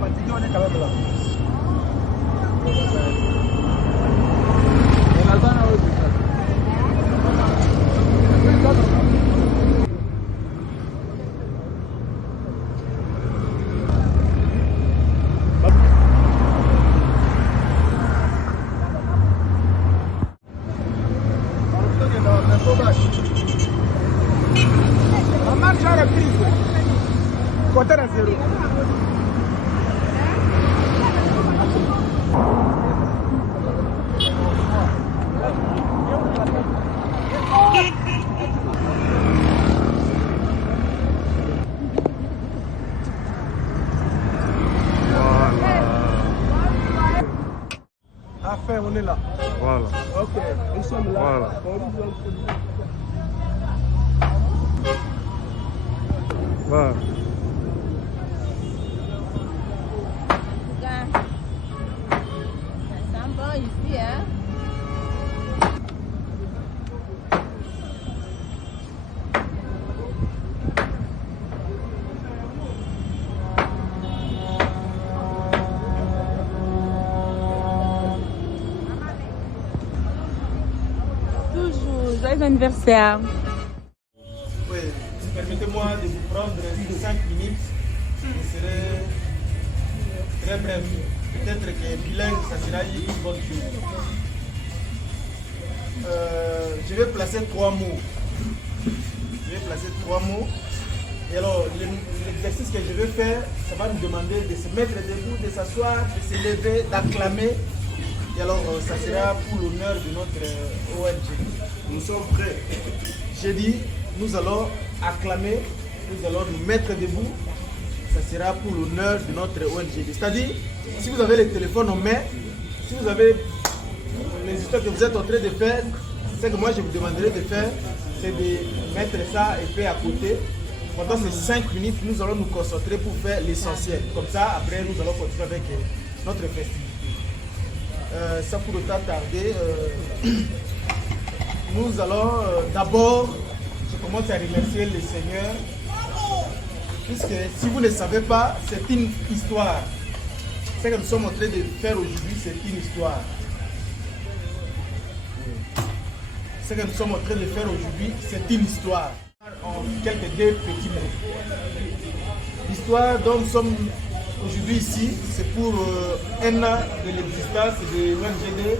Fatigué, on est quand même là. La marche a repris. Côté à zéro. Enfin, on est là. Voilà. Ok, nous sommes là. Voilà. Voilà. Ça sent bon ici, hein? Toujours, joyeux anniversaire. Oui, permettez-moi de vous prendre 5 minutes. Je serai très bref. Peut-être que bilingue, ça sera une bonne chose. Je vais placer 3 mots. Et alors, l'exercice que je vais faire, ça va nous demander de se mettre debout, de s'asseoir, de se lever, d'acclamer. Et alors, ça sera pour l'honneur de notre ONG. Nous sommes prêts. J'ai dit, nous allons acclamer, nous allons nous mettre debout. Ça sera pour l'honneur de notre ONG. C'est-à-dire, si vous avez le téléphone en main, si vous avez les histoires que vous êtes en train de faire, ce que moi je vous demanderai de faire, c'est de mettre ça et faire à côté. Pendant ces 5 minutes, nous allons nous concentrer pour faire l'essentiel. Comme ça, après, nous allons continuer avec notre festivité. Sans pour autant tarder, nous allons d'abord, je commence à remercier le Seigneur, puisque si vous ne savez pas, c'est une histoire. Ce que nous sommes en train de faire aujourd'hui, c'est une histoire. Ce que nous sommes en train de faire aujourd'hui, c'est une histoire. En quelques deux petits mots. L'histoire dont nous sommes aujourd'hui ici, c'est pour un an de l'existence de l'ONG,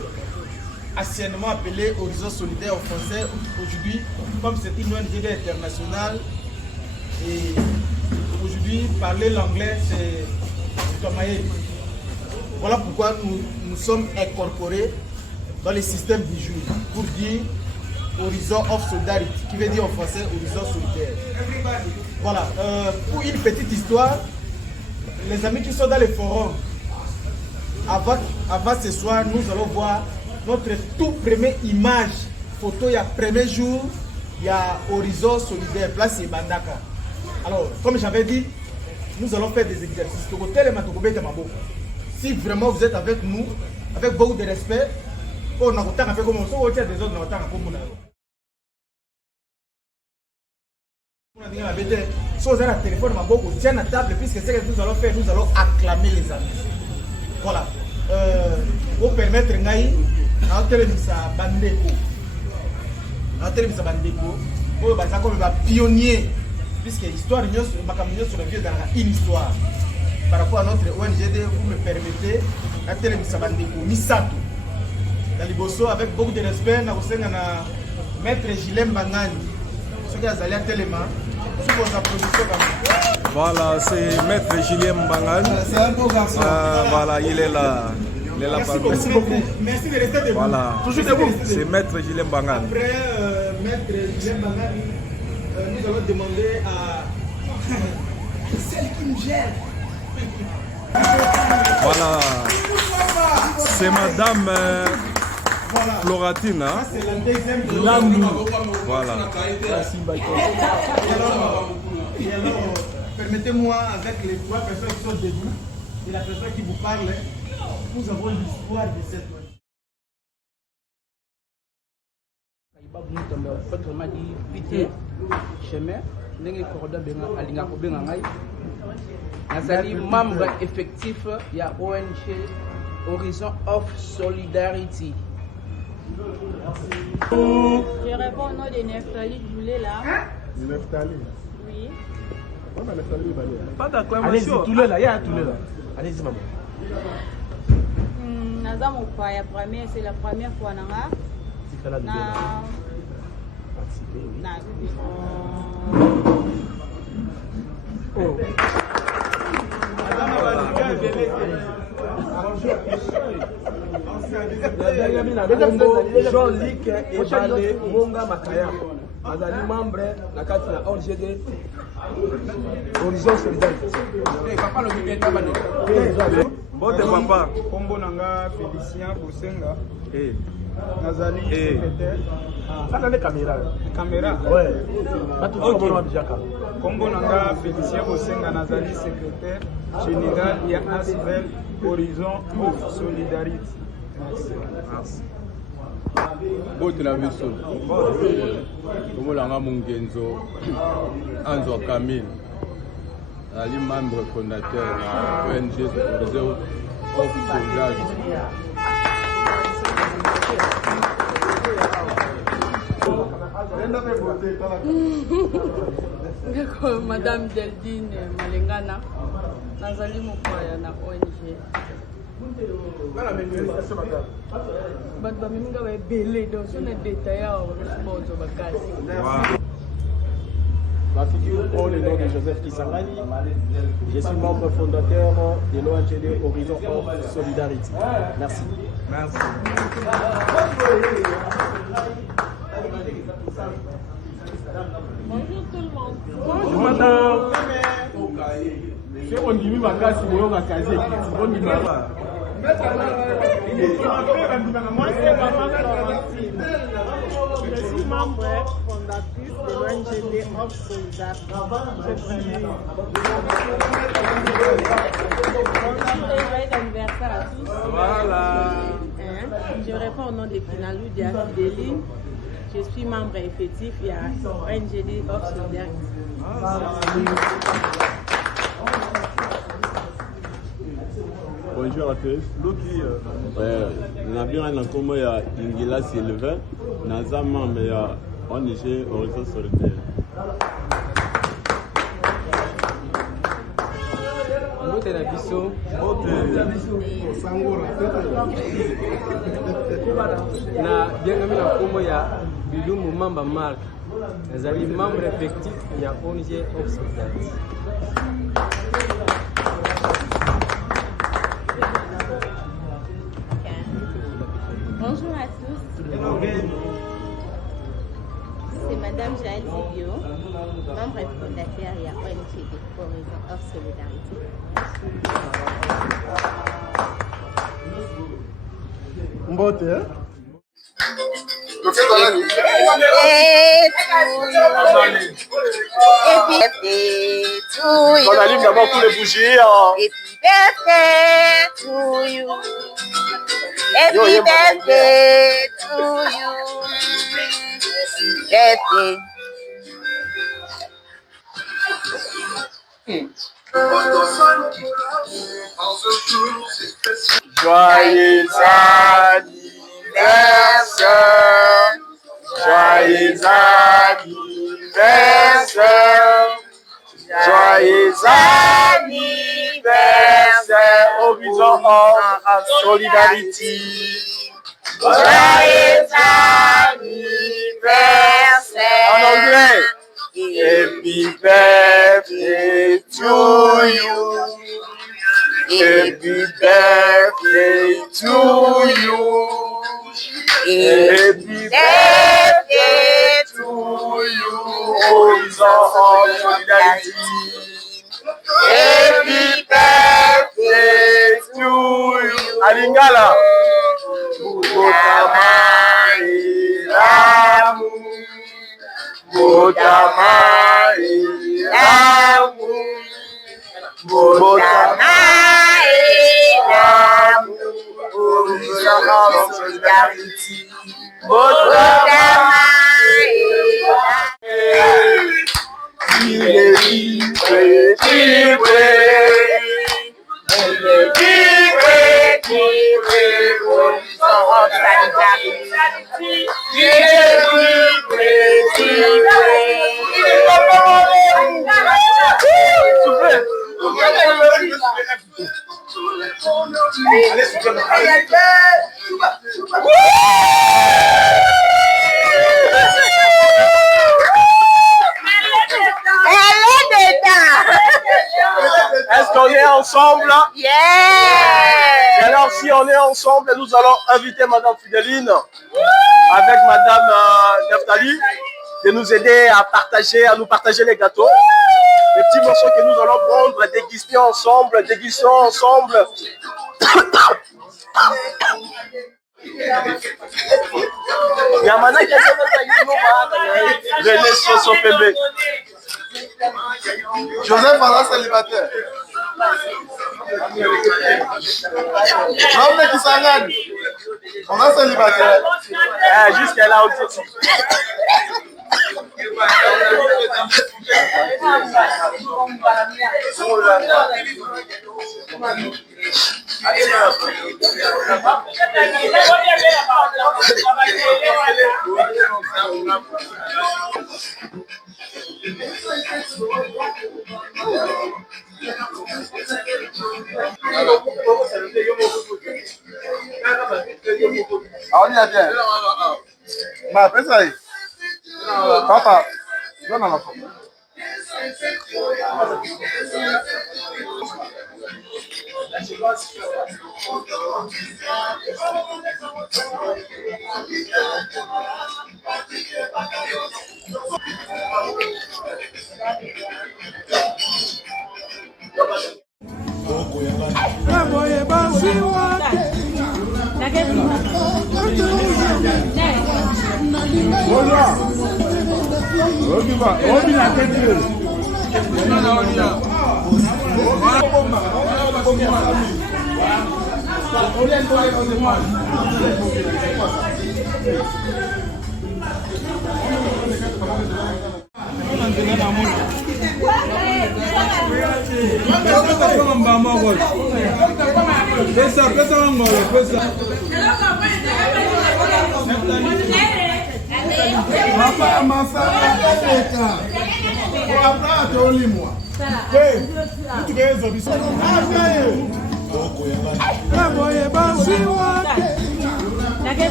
anciennement appelée Horizon Solidaire en français. Aujourd'hui, comme c'est une ONG internationale, et aujourd'hui, parler l'anglais, c'est Tomaye. Voilà pourquoi nous sommes incorporés dans le système du jour, pour dire Horizon of Solidarity, qui veut dire en français Horizon Solidaire. Voilà, pour une petite histoire, les amis qui sont dans les forums, avant ce soir, nous allons voir notre tout première image, photo, il y a premier jour, il y a Horizon Solidaire, place Bandaka. Alors, comme j'avais dit, nous allons faire des exercices. Si vraiment vous êtes avec nous, avec beaucoup de respect, on a autant fait comme on des autres, on a autant comme si vous avez un téléphone, tiens à table, puisque c'est ce que nous allons faire, nous allons acclamer les amis. Voilà. Pour permettre Ngaï, à Télémissa Bandeko, pour être pionnier, puisque l'histoire de sur le vieux dans une histoire. Par rapport à notre ONGD, vous me permettez, à Télémissa Bandeko, Misato. Dans les Bosso, avec beaucoup de respect, nous avons maître Gilem Bangani. Ce qui a allé à Téléma. Voilà, c'est maître Julien Mbangan. C'est un beau garçon. Voilà, il est là. Il est là parmi Merci beaucoup. Merci de rester debout. Voilà. Toujours debout. C'est maître Julien Mbangan. Après, maître Julien Mbangan, nous allons demander à celle qui nous gère. Voilà. c'est Madame Voilà. Floratine. Hein? C'est la deuxième de Voilà. Et alors, permettez-moi, avec les 3 personnes qui sont debout et la personne qui vous parle, nous avons l'histoire de cette voiture. Nazali membre effectif de ONG Horizon of Solidarity. Je réponds au nom de Neftali Djoulé là. Neftali. Oui. Pas d'acclamation. Allez-y, tout là, il y a tout là. Allez-y, maman. Naza Mopaya première, c'est la première fois nanga. Jean-Luc Ebale Monga Makaya. Azali membre na kati na ONG Horizon Solidarité. Bote papa. Kombo nanga Félicien Bosenga. Eh. Nazali secrétaire. Ça c'est caméra. Caméra. Ouais. Batu ko bona bijaka. Kombo nanga Félicien Bosenga nazali secrétaire général ya ASVEL Horizon of Solidarity. Merci. Bote na biso. Komolanga Mungenzo Anzo Camille. Ali membre fondateur de ONG Horizon of Solidarity. Madame Deldine Malengana. Nazali Mopaya na ONG. But baminga ba belé donc on a détaillé au bakasi. Ma figure prend le nom de Joseph Kisangani. Je suis membre fondateur de l'ONG Horizon of Solidarity. Merci. Merci. Bonjour tout le monde. Bonjour madame. C'est on dit bakasi moyo bakasi on dit Moi c'est Maman Florentine. Je suis membre fondatrice de l'ONG of Solidarity. Joyeux anniversaire à tous. Voilà. Je réponds au nom de Finalou de Afideli. Je suis membre effectif de l'ONG of Solidarity. Bonjour à tous. Nabiran na komo ya Ingila Sylvain, naza membre ya ONG Horizon Solidarité. Bote na biso. Na biengami na kombo ya Bilumu Mamba Mark. Nazali membre effectif ya ONG of Solidarity. Bonjour à tous. C'est Madame Jaël Zibio, membre fondateur de l'ONG Horizon of Solidarity. Mbote, hein? On allume d'abord tous les bougies. Happy birthday to you. Happy birthday to you. Birthday. Joyeux anniversaire. Joyeux anniversaire. Joyeux anniversaire. Horizon of Solidarity. Joyeux anniversaire. En anglais. Happy birthday to you. Happy birthday to you. Happy birthday to you. Horizon of Solidarity. Happy birthday to you. à Lingala. Est-ce qu'on est ensemble? Yeah! Et alors, si on est ensemble, nous allons inviter Madame Fideline avec Madame Neftali de nous aider à partager, à nous partager les gâteaux. Les petits morceaux que nous allons prendre, dégustons ensemble. René Soso Pembe. Joseph Alain célibataire. L'homme qui s'engage. On a célibataire. Jusqu'à là aussi. On y a bien. Ma fais ça. Papa, donne à la femme.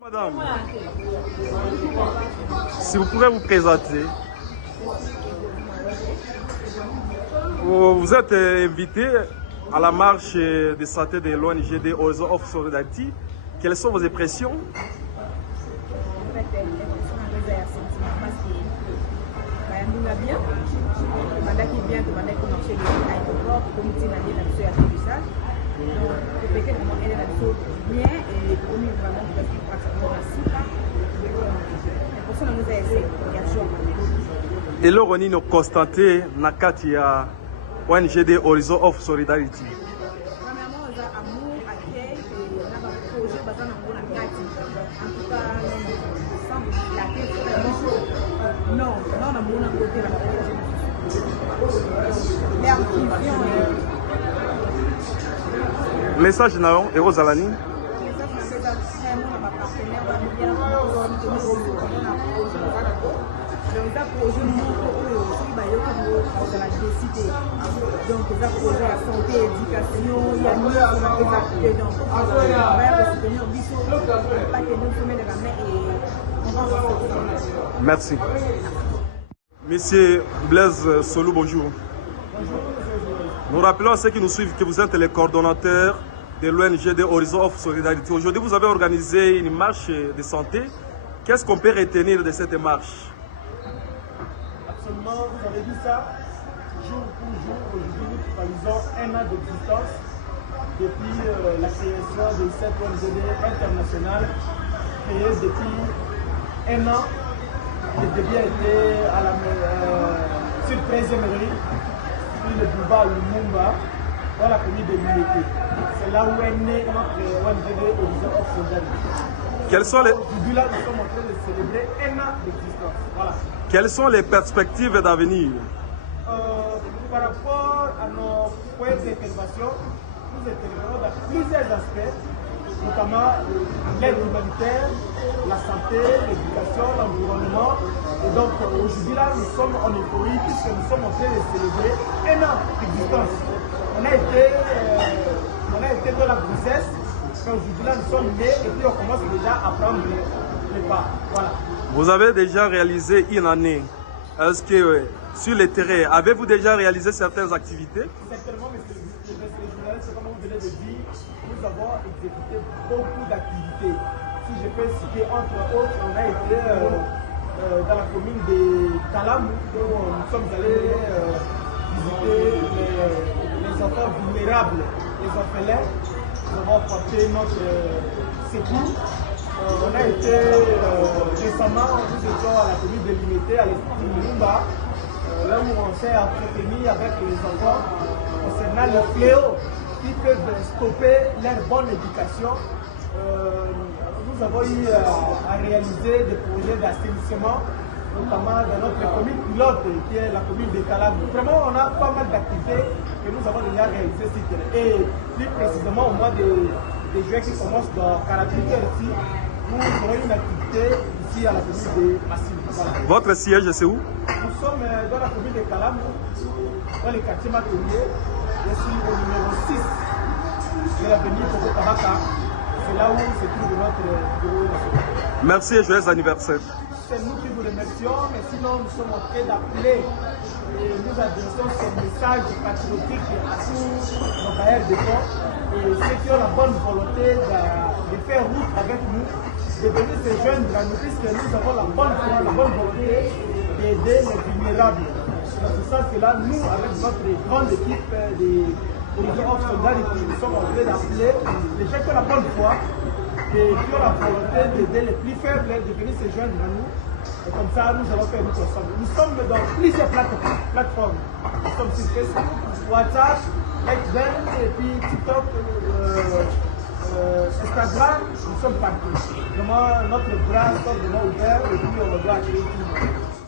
Madame, si vous pouvez vous présenter. Vous êtes invité à la marche de santé de l'ONG de Horizon of Solidarity. Quelles sont vos impressions? Et là, on a constaté qu'il y a ONG de Horizon of Solidarity. Message naon et Rosalani. Donc, les projets à santé, éducation, il y a mieux qu'on a fait donc, merci. Monsieur Blaise Solou, bonjour. Nous rappelons à ceux qui nous suivent que vous êtes les coordonnateurs de l'ONG de Horizon of Solidarity. Aujourd'hui, vous avez organisé une marche de santé. Qu'est-ce qu'on peut retenir de cette marche? Absolument, vous avez dit ça. Jour pour jour, aujourd'hui, nous réalisons un an d'existence. depuis la création de cette ONG internationale créée depuis 1 an. Le début a été sur 13e rue, puis le boulevard Lumumba, dans la commune de l'Unité. C'est là où est né notre ONG Horizon of Solidarity. Quels sont les... Aujourd'hui, là, nous sommes en train de célébrer 1 an d'existence. Voilà. Quelles sont les perspectives d'avenir? Par rapport à nos points d'intervention, nous intervenons dans plusieurs aspects, notamment l'aide humanitaire, la santé, l'éducation, l'environnement. Et donc aujourd'hui là, nous sommes en euphorie puisque nous sommes en train de célébrer 1 an d'existence. On a été dans la grossesse, mais aujourd'hui là, nous sommes nés et puis on commence déjà à prendre les pas. Voilà. Vous avez déjà réalisé une année. Est-ce que sur le terrain, avez-vous déjà réalisé certaines activités? Certainement, monsieur le journaliste, comme vous venez de dire, nous avons exécuté beaucoup d'activités. Si je peux citer entre autres, on a été dans la commune de Kalam, où nous sommes allés visiter les enfants vulnérables, les orphelins. Nous avons apporté notre secours. On a été récemment, nous étions à la commune de l'Unité, à l'Institut Lumumba, là où on s'est entretenu avec les enfants concernant le fléau qui peuvent stopper leur bonne éducation. Nous avons eu à réaliser des projets d'assainissement, notamment dans notre commune pilote qui est la commune de Kalam. Vraiment, on a pas mal d'activités que nous avons déjà réalisées sur le terrain. Et plus précisément au mois de juin qui commence dans 48 heures ici, nous aurons une activité ici à la commune de Massine. Voilà. Votre siège, c'est où? Nous sommes dans la commune de Kalam, dans le quartier Matelier. Je suis au numéro 6 de l'avenue Koko Kabaka. C'est là où se trouve notre bureau national. Merci et joyeux anniversaire. C'est nous qui vous remercions, mais sinon nous sommes en train d'appeler et nous adressons ce message patriotique à tous nos bailleurs de fonds et ceux qui ont la bonne volonté de faire route avec nous, de venir se joindre à nous, puisque nous avons la bonne foi, la bonne volonté d'aider les vulnérables. Dans ce sens-là, nous, avec notre grande équipe des Horizon of Solidarity, nous sommes en train d'appeler les gens qui ont la bonne foi et qui ont la volonté d'aider les plus faibles de venir se joindre à nous. Et comme ça, nous allons faire nous ensemble. Nous sommes dans plusieurs plateformes. Nous sommes sur Facebook, WhatsApp, LinkedIn et puis TikTok, Instagram. Nous sommes partout. Vraiment, notre bras est vraiment ouvert et puis on doit accueillir tout le monde.